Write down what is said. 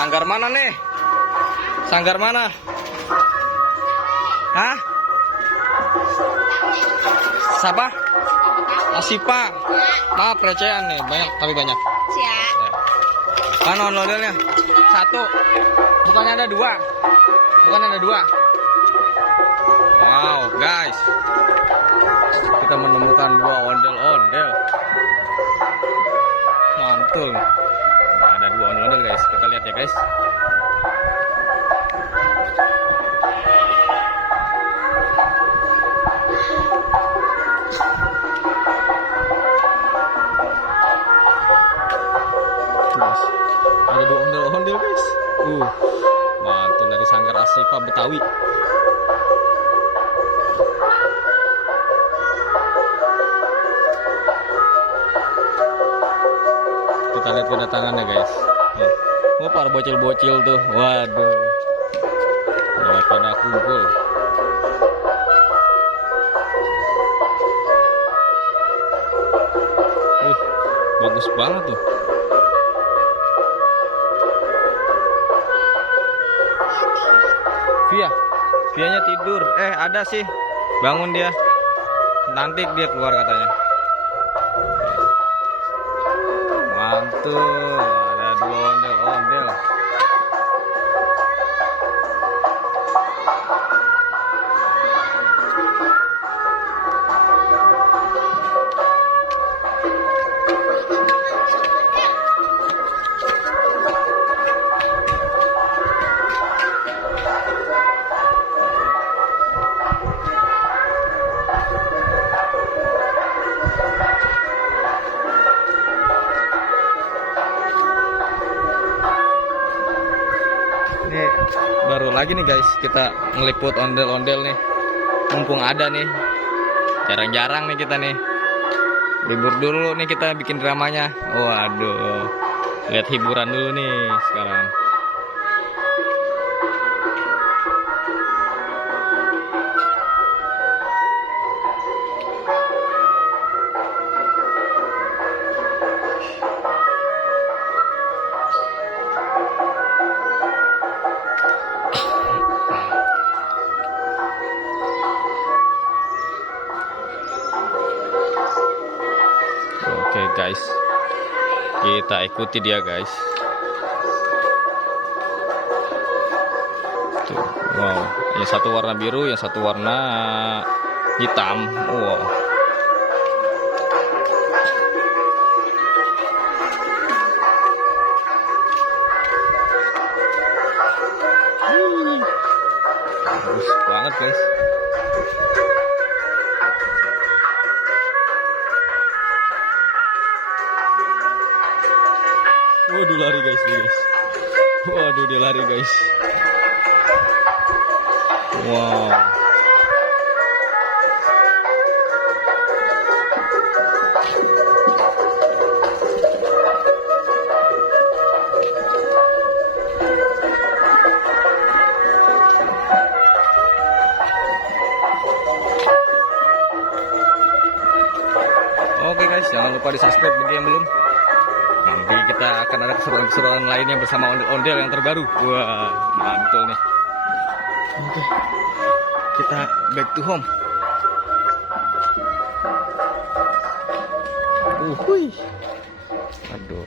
Sanggar mana nih? Sanggar mana? Hah? Siapa? Asipa. Maaf recehan nih, banyak tapi banyak. Ya. Mana ondel-ondelnya? Satu. Bukannya ada dua? Bukan ada dua. Wow, guys. Kita menemukan dua ondel-ondel. Mantul. Nah, ada dua ondel-ondel, guys. Kita lihat ya, guys. Ada dua ondel-ondel, guys. Mantul dari Sanggar Asipa Betawi. Kita lihat kedatangannya, guys. Oh, para bocil-bocil tuh. Waduh. Udah pada kumpul. Bagus banget tuh. Vianya tidur. Ada sih. Bangun dia. Nanti dia keluar katanya. Mantul. Ada dua ondel-ondel. Ini baru lagi nih, guys, kita ngeliput ondel-ondel nih. Mumpung ada nih. Jarang-jarang nih kita nih. Libur dulu nih kita bikin dramanya. Waduh. Lihat hiburan dulu nih sekarang. Oke, guys, kita ikuti dia, guys. Tuh, wow, yang satu warna biru, yang satu warna hitam. Wow. Bagus banget, guys. Waduh, lari, guys, dia, guys. Waduh, dia lari, guys. Wow. Oke, guys, jangan lupa di-subscribe bagi yang belum. Nanti kita akan ada keseruan-keseruan lainnya bersama ondel-ondel yang terbaru. Wah, mantul nih. Oke, kita back to home. Aduh.